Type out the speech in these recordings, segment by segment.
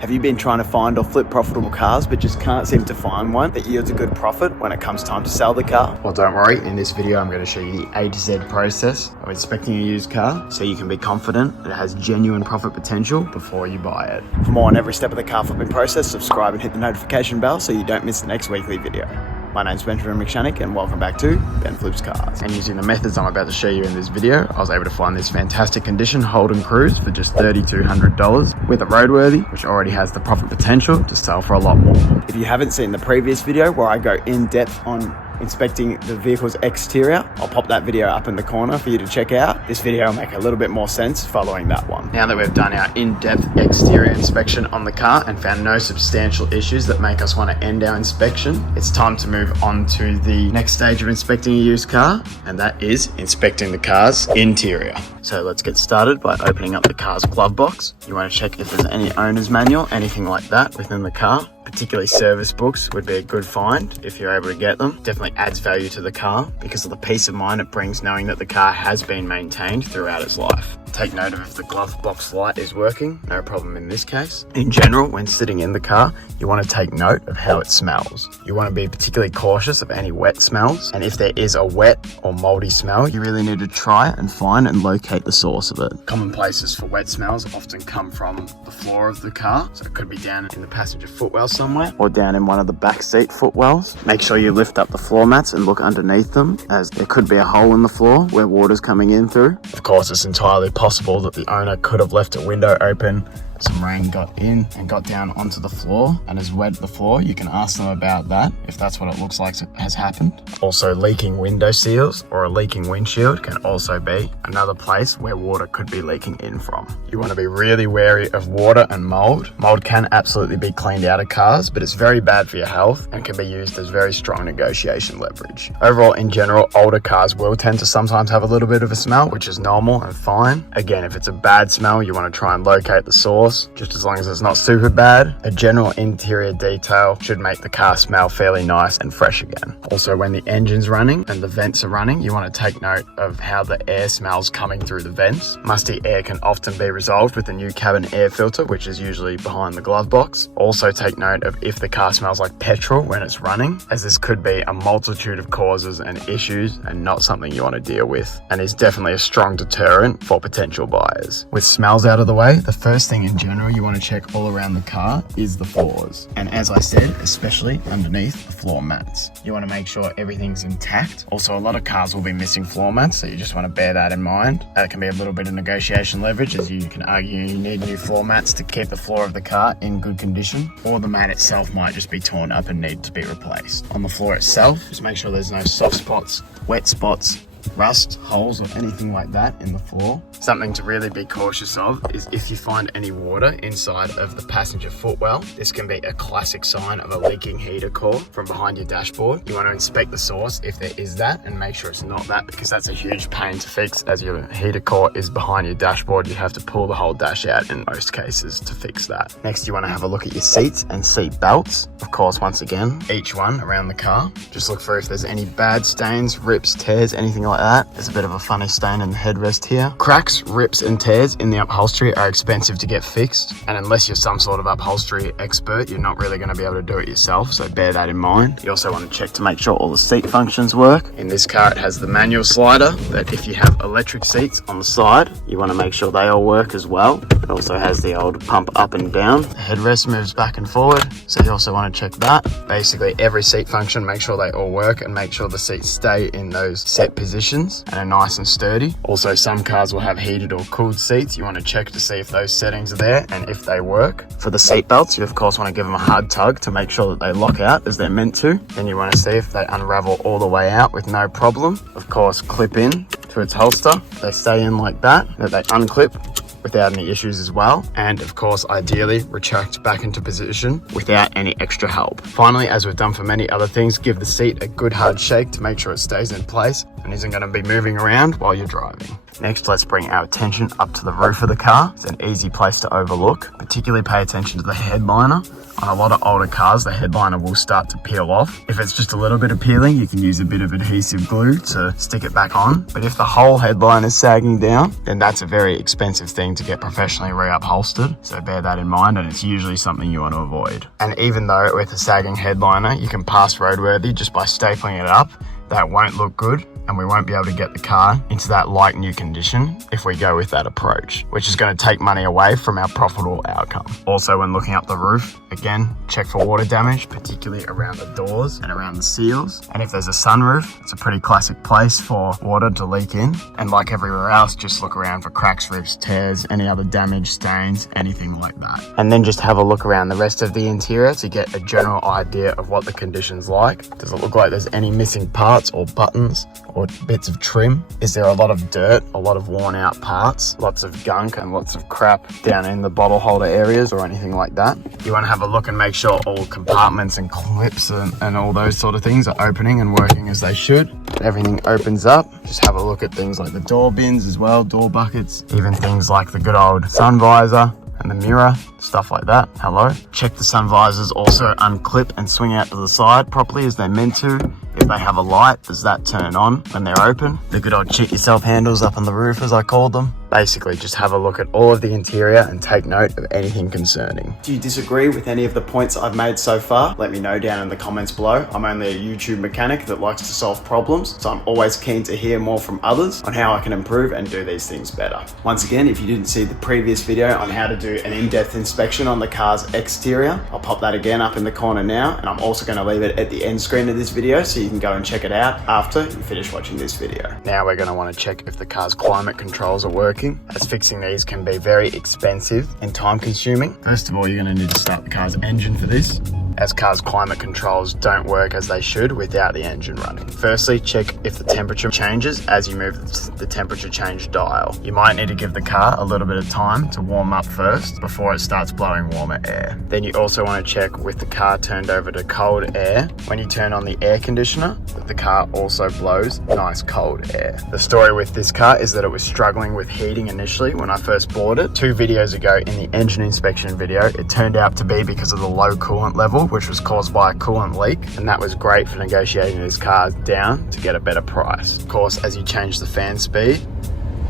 Have you been trying to find or flip profitable cars but just can't seem to find one that yields a good profit when it comes time to sell the car? Well, don't worry, in this video I'm going to show you the A to Z process of inspecting a used car so you can be confident that it has genuine profit potential before you buy it. For more on every step of the car flipping process, subscribe and hit the notification bell so you don't miss the next weekly video. My name's Benjamin McShannock and welcome back to Ben Flips Cars. And using the methods I'm about to show you in this video, I was able to find this fantastic condition Holden Cruise for just $3,200 with a roadworthy, which already has the profit potential to sell for a lot more. If you haven't seen the previous video where I go in depth on inspecting the vehicle's exterior, I'll pop that video up in the corner for you to check out. This video will make a little bit more sense following that one. Now that we've done our in-depth exterior inspection on the car and found no substantial issues that make us want to end our inspection, it's time to move on to the next stage of inspecting a used car, and that is inspecting the car's interior. So let's get started by opening up the car's glove box. You want to check if there's any owner's manual, anything like that within the car. Particularly service books would be a good find if you're able to get them. Definitely adds value to the car because of the peace of mind it brings knowing that the car has been maintained throughout its life. Take note of if the glove box light is working, no problem in this case. In general, when sitting in the car, you want to take note of how it smells. You want to be particularly cautious of any wet smells, and if there is a wet or moldy smell, you really need to try and find and locate the source of it. Common places for wet smells often come from the floor of the car, so it could be down in the passenger footwell somewhere, or down in one of the back seat footwells. Make sure you lift up the floor mats and look underneath them, as there could be a hole in the floor where water's coming in through. Of course, it's entirely possible that the owner could have left a window open, some rain got in and got down onto the floor and has wet the floor. You can ask them about that if that's what it looks like has happened. Also, leaking window seals or a leaking windshield can also be another place where water could be leaking in from. You want to be really wary of water and mold. Mold can absolutely be cleaned out of cars, but it's very bad for your health and can be used as very strong negotiation leverage. Overall, in general, older cars will tend to sometimes have a little bit of a smell, which is normal and fine. Again, if it's a bad smell, you want to try and locate the source. Just as long as it's not super bad. A general interior detail should make the car smell fairly nice and fresh again. Also, when the engine's running and the vents are running, you want to take note of how the air smells coming through the vents. Musty air can often be resolved with a new cabin air filter, which is usually behind the glove box. Also take note of if the car smells like petrol when it's running, as this could be a multitude of causes and issues and not something you want to deal with, and is definitely a strong deterrent for potential buyers. With smells out of the way, the first thing in general you want to check all around the car is the floors, and as I said, especially underneath the floor mats. You want to make sure everything's intact. Also, a lot of cars will be missing floor mats, so you just want to bear that in mind. That can be a little bit of negotiation leverage, as you can argue you need new floor mats to keep the floor of the car in good condition, or the mat itself might just be torn up and need to be replaced. On the floor itself, just make sure there's no soft spots, wet spots, rust, holes, or anything like that in the floor. Something to really be cautious of is if you find any water inside of the passenger footwell. This can be a classic sign of a leaking heater core from behind your dashboard. You want to inspect the source if there is that and make sure it's not that, because that's a huge pain to fix. As your heater core is behind your dashboard, you have to pull the whole dash out in most cases to fix that. Next, you want to have a look at your seats and seat belts. Of course, once again, each one around the car. Just look for if there's any bad stains, rips, tears, anything like that. There's a bit of a funny stain in the headrest here. Cracks, rips and tears in the upholstery are expensive to get fixed, and unless you're some sort of upholstery expert, you're not really going to be able to do it yourself, so bear that in mind. You also want to check to make sure all the seat functions work. In this car it has the manual slider, but if you have electric seats on the side, you want to make sure they all work as well. It also has the old pump up and down. The headrest moves back and forward, so you also want to check that. Basically every seat function, make sure they all work and make sure the seats stay in those set positions and are nice and sturdy. Also, some cars will have heated or cooled seats. You want to check to see if those settings are there and if they work. For the seat belts, you of course want to give them a hard tug to make sure that they lock out as they're meant to. Then you want to see if they unravel all the way out with no problem. Of course, clip in to its holster. They stay in like that. That they unclip without any issues as well, and of course ideally retract back into position without any extra help. Finally, as we've done for many other things, give the seat a good hard shake to make sure it stays in place and isn't going to be moving around while you're driving. Next, let's bring our attention up to the roof of the car. It's an easy place to overlook. Particularly pay attention to the headliner. On a lot of older cars, the headliner will start to peel off. If it's just a little bit of peeling, you can use a bit of adhesive glue to stick it back on. But if the whole headliner is sagging down, then that's a very expensive thing to get professionally reupholstered. So bear that in mind, and it's usually something you want to avoid. And even though with a sagging headliner, you can pass roadworthy just by stapling it up, that won't look good, and we won't be able to get the car into that like new condition if we go with that approach, which is going to take money away from our profitable outcome. Also, when looking up the roof, again, check for water damage, particularly around the doors and around the seals. And if there's a sunroof, it's a pretty classic place for water to leak in. And like everywhere else, just look around for cracks, rips, tears, any other damage, stains, anything like that. And then just have a look around the rest of the interior to get a general idea of what the condition's like. Does it look like there's any missing parts or buttons or bits of trim? Is there a lot of dirt, a lot of worn out parts, lots of gunk and lots of crap down in the bottle holder areas or anything like that? You want to have a look and make sure all compartments and clips and all those sort of things are opening and working as they should. Everything opens up. Just have a look at things like the door bins as well, door buckets, even things like the good old sun visor and the mirror, stuff like that. Hello. Check the sun visors also unclip and swing out to the side properly as they're meant to. If they have a light, does that turn on when they're open? The good old cheat yourself handles up on the roof, as I called them. Basically, just have a look at all of the interior and take note of anything concerning. Do you disagree with any of the points I've made so far? Let me know down in the comments below. I'm only a YouTube mechanic that likes to solve problems, so I'm always keen to hear more from others on how I can improve and do these things better. Once again, if you didn't see the previous video on how to do an in-depth inspection on the car's exterior, I'll pop that again up in the corner now, and I'm also going to leave it at the end screen of this video so you can go and check it out after you finish watching this video. Now we're going to want to check if the car's climate controls are working, as fixing these can be very expensive and time consuming. First of all, you're going to need to start the car's engine for this, as cars' climate controls don't work as they should without the engine running. Firstly, check if the temperature changes as you move the temperature change dial. You might need to give the car a little bit of time to warm up first before it starts blowing warmer air. Then you also want to check with the car turned over to cold air. When you turn on the air conditioner, that the car also blows nice cold air. The story with this car is that it was struggling with heating initially when I first bought it. 2 videos ago in the engine inspection video, it turned out to be because of the low coolant level, which was caused by a coolant leak, and that was great for negotiating this car down to get a better price. Of course, as you change the fan speed,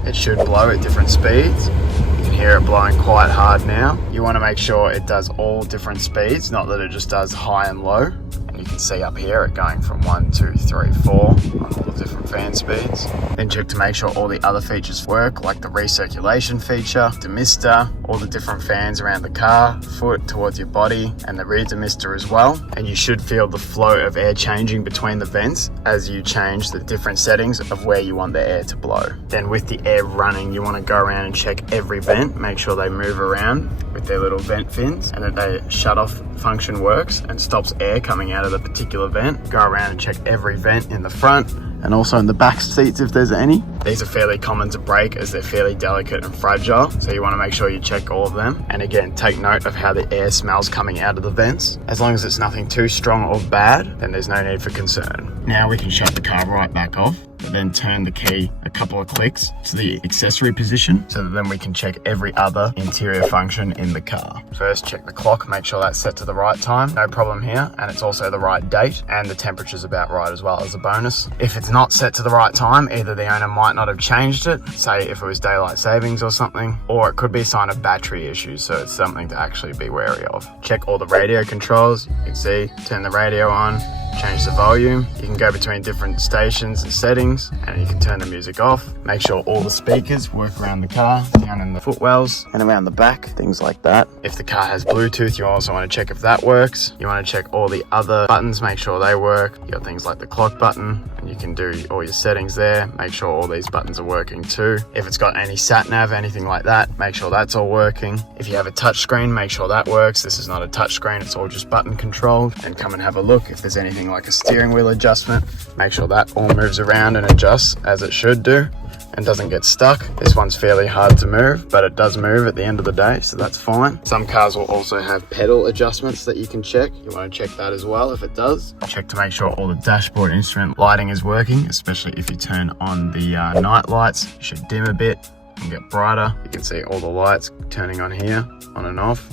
it should blow at different speeds. You can hear it blowing quite hard now. You want to make sure it does all different speeds, not that it just does high and low. And you can see up here it going from 1, 2, 3, 4 on all the different fan speeds. Then check to make sure all the other features work, like the recirculation feature, demister, all the different fans around the car, foot towards your body, and the rear demister as well. And you should feel the flow of air changing between the vents as you change the different settings of where you want the air to blow. Then with the air running, you want to go around and check every vent, make sure they move around with their little vent fins and that the shut off function works and stops air coming out of the particular vent. Go around and check every vent in the front and also in the back seats if there's any. These are fairly common to break as they're fairly delicate and fragile, so you want to make sure you check all of them. And again, take note of how the air smells coming out of the vents. As long as it's nothing too strong or bad, then there's no need for concern. Now we can shut the car right back off, but then turn the key a couple of clicks to the accessory position so that then we can check every other interior function in the car. First, check the clock, make sure that's set to the right time, no problem here, and it's also the right date, and the temperature's about right as well as a bonus. If it's not set to the right time, either the owner might not have changed it, say if it was daylight savings or something, or it could be a sign of battery issues, so it's something to actually be wary of. Check all the radio controls. You can see, turn the radio on, change the volume. You can go between different stations and settings, and you can turn the music off. Make sure all the speakers work around the car, down in the footwells and around the back, things like that. If the car has Bluetooth, you also want to check if that works. You want to check all the other buttons, make sure they work. You got things like the clock button, and you can do all your settings there. Make sure all these buttons are working too. If it's got any sat nav, anything like that, make sure that's all working. If you have a touch screen, make sure that works. This is not a touch screen, it's all just button controlled. And come and have a look if there's anything like a steering wheel adjustment, make sure that all moves around and adjusts as it should do. and doesn't get stuck. This one's fairly hard to move, but it does move at the end of the day, so that's fine. Some cars will also have pedal adjustments that you can check. You want to check that as well if it does. Check to make sure all the dashboard instrument lighting is working, especially if you turn on the night lights. You should dim a bit and get brighter. You can see all the lights turning on here, on and off.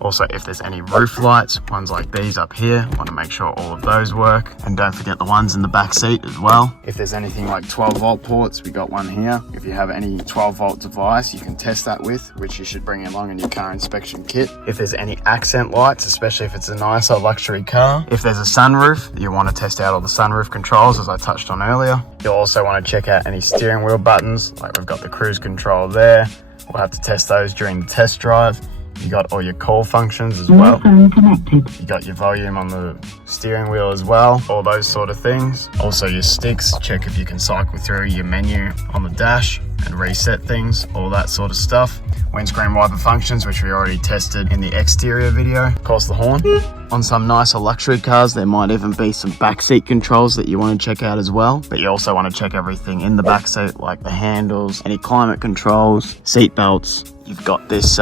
Also, if there's any roof lights, ones like these up here, want to make sure all of those work. And don't forget the ones in the back seat as well. If there's anything like 12 volt ports, we got one here. If you have any 12 volt device, you can test that with, which you should bring along in your car inspection kit. If there's any accent lights, especially if it's a nicer luxury car. If there's a sunroof, you want to test out all the sunroof controls, as I touched on earlier. You'll also want to check out any steering wheel buttons, like we've got the cruise control there. We'll have to test those during the test drive. You got all your call functions as well. You got your volume on the steering wheel as well, all those sort of things. Also your sticks, check if you can cycle through your menu on the dash and reset things, all that sort of stuff. Windscreen wiper functions, which we already tested in the exterior video. Of course, the horn. On some nicer luxury cars, there might even be some backseat controls that you want to check out as well. But you also want to check everything in the backseat, like the handles, any climate controls, seat belts. You've got this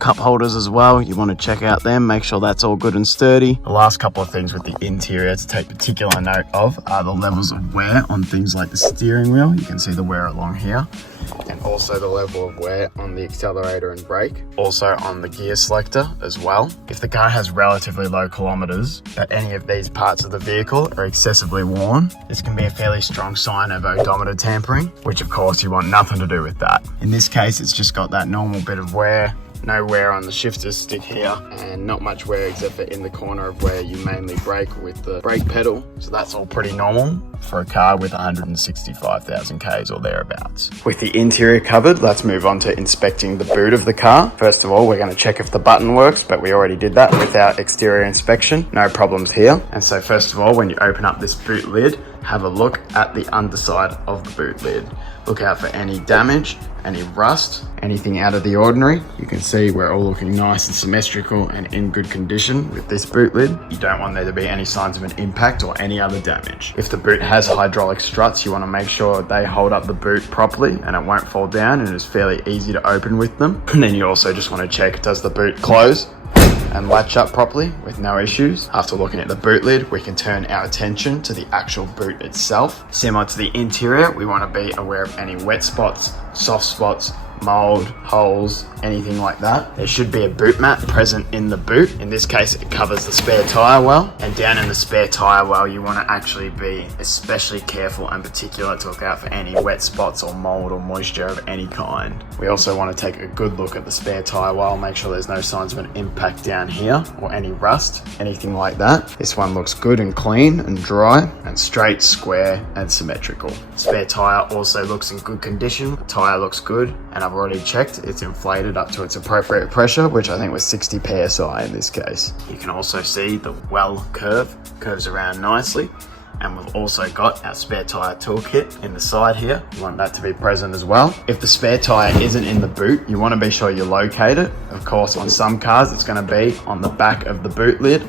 cup holders as well. You want to check out them, make sure that's all good and sturdy. The last couple of things with the interior to take particular note of are the levels of wear on things like the steering wheel. You can see the wear along here, and also the level of wear on the accelerator and brake, also on the gear selector as well. If the car has relatively low kilometers, but any of these parts of the vehicle are excessively worn, this can be a fairly strong sign of odometer tampering, which of course you want nothing to do with that. In this case, it's just got that normal bit of wear. No wear on the shifter stick here, and not much wear except for in the corner of where you mainly brake with the brake pedal. So that's all pretty normal for a car with 165,000 Ks or thereabouts. With the interior covered, let's move on to inspecting the boot of the car. First of all, we're going to check if the button works, but we already did that with our exterior inspection. No problems here. And so first of all, when you open up this boot lid, have a look at the underside of the boot lid. Look out for any damage, any rust, anything out of the ordinary. You can see we're all looking nice and symmetrical and in good condition with this boot lid. You don't want there to be any signs of an impact or any other damage. If the boot has hydraulic struts, you want to make sure they hold up the boot properly and it won't fall down, and it's fairly easy to open with them. And then you also just want to check, does the boot close and latch up properly with no issues. After looking at the boot lid, we can turn our attention to the actual boot itself. Similar to the interior, we want to be aware of any wet spots, soft spots, mold, holes, anything like that. There should be a boot mat present in the boot. In this case, it covers the spare tire well, and down in the spare tire well, you want to actually be especially careful and particular to look out for any wet spots or mold or moisture of any kind. We also want to take a good look at the spare tire well, make sure there's no signs of an impact down here or any rust, anything like that. This one looks good and clean and dry and straight, square and symmetrical. Spare tire also looks in good condition. The tire looks good, and I've already checked, it's inflated up to its appropriate pressure, which I think was 60 psi in this case. You can also see the well curves around nicely, and we've also got our spare tire toolkit in the side here. You want that to be present as well. If the spare tire isn't in the boot, you want to be sure you locate it. Of course, on some cars it's going to be on the back of the boot lid,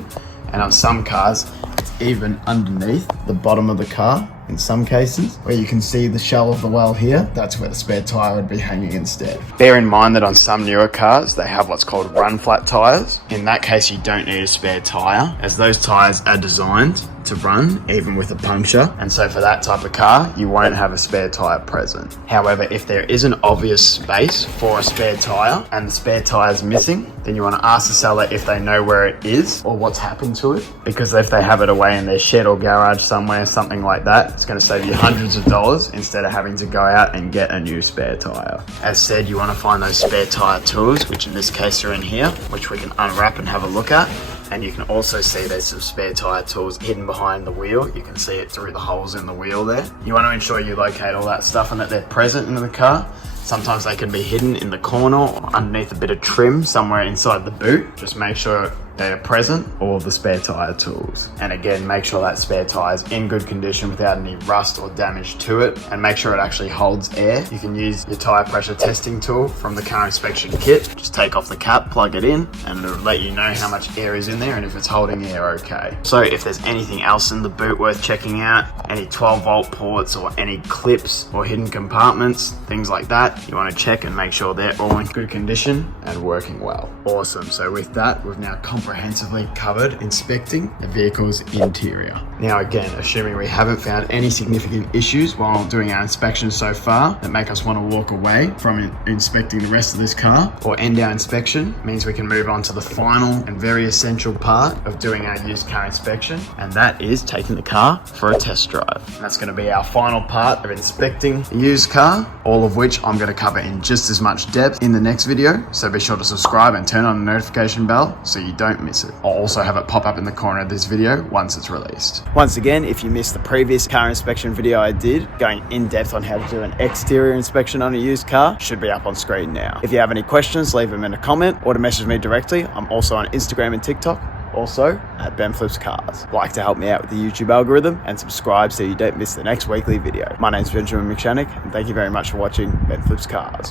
and on some cars it's even underneath the bottom of the car. In some cases, where you can see the shell of the well here, that's where the spare tire would be hanging instead. Bear in mind that on some newer cars, they have what's called run flat tires. In that case, you don't need a spare tire, as those tires are designed to run even with a puncture, and so for that type of car you won't have a spare tire present. However, if there is an obvious space for a spare tire and the spare tire is missing, then you want to ask the seller if they know where it is or what's happened to it, because if they have it away in their shed or garage somewhere, something like that, it's going to save you hundreds of dollars instead of having to go out and get a new spare tire. As said, you want to find those spare tire tools, which in this case are in here, which we can unwrap and have a look at. And you can also see there's some spare tire tools hidden behind the wheel. You can see it through the holes in the wheel there. You want to ensure you locate all that stuff and that they're present in the car. Sometimes they can be hidden in the corner or underneath a bit of trim somewhere inside the boot. Just make sure they are present, or the spare tire tools. And again, make sure that spare tire is in good condition without any rust or damage to it, and make sure it actually holds air. You can use your tire pressure testing tool from the car inspection kit. Just take off the cap, plug it in, and it'll let you know how much air is in there and if it's holding air okay. So if there's anything else in the boot worth checking out, any 12-volt ports or any clips or hidden compartments, things like that, you want to check and make sure they're all in good condition and working well. Awesome. So with that, we've now comprehensively covered inspecting the vehicle's interior. Now again, assuming we haven't found any significant issues while doing our inspection so far that make us want to walk away from inspecting the rest of this car or end our inspection, means we can move on to the final and very essential part of doing our used car inspection, and that is taking the car for a test drive. And that's going to be our final part of inspecting the used car, all of which I'm going to cover in just as much depth in the next video, so be sure to subscribe and turn on the notification bell so you don't miss it. I'll also have it pop up in the corner of this video once it's released. Once again, if you missed the previous car inspection video I did, going in depth on how to do an exterior inspection on a used car, should be up on screen now. If you have any questions, leave them in a comment or to message me directly. I'm also on Instagram and TikTok, also at Ben Flips Cars. Like to help me out with the YouTube algorithm and subscribe so you don't miss the next weekly video. My name's Benjamin McShannock, and thank you very much for watching Ben Flips Cars.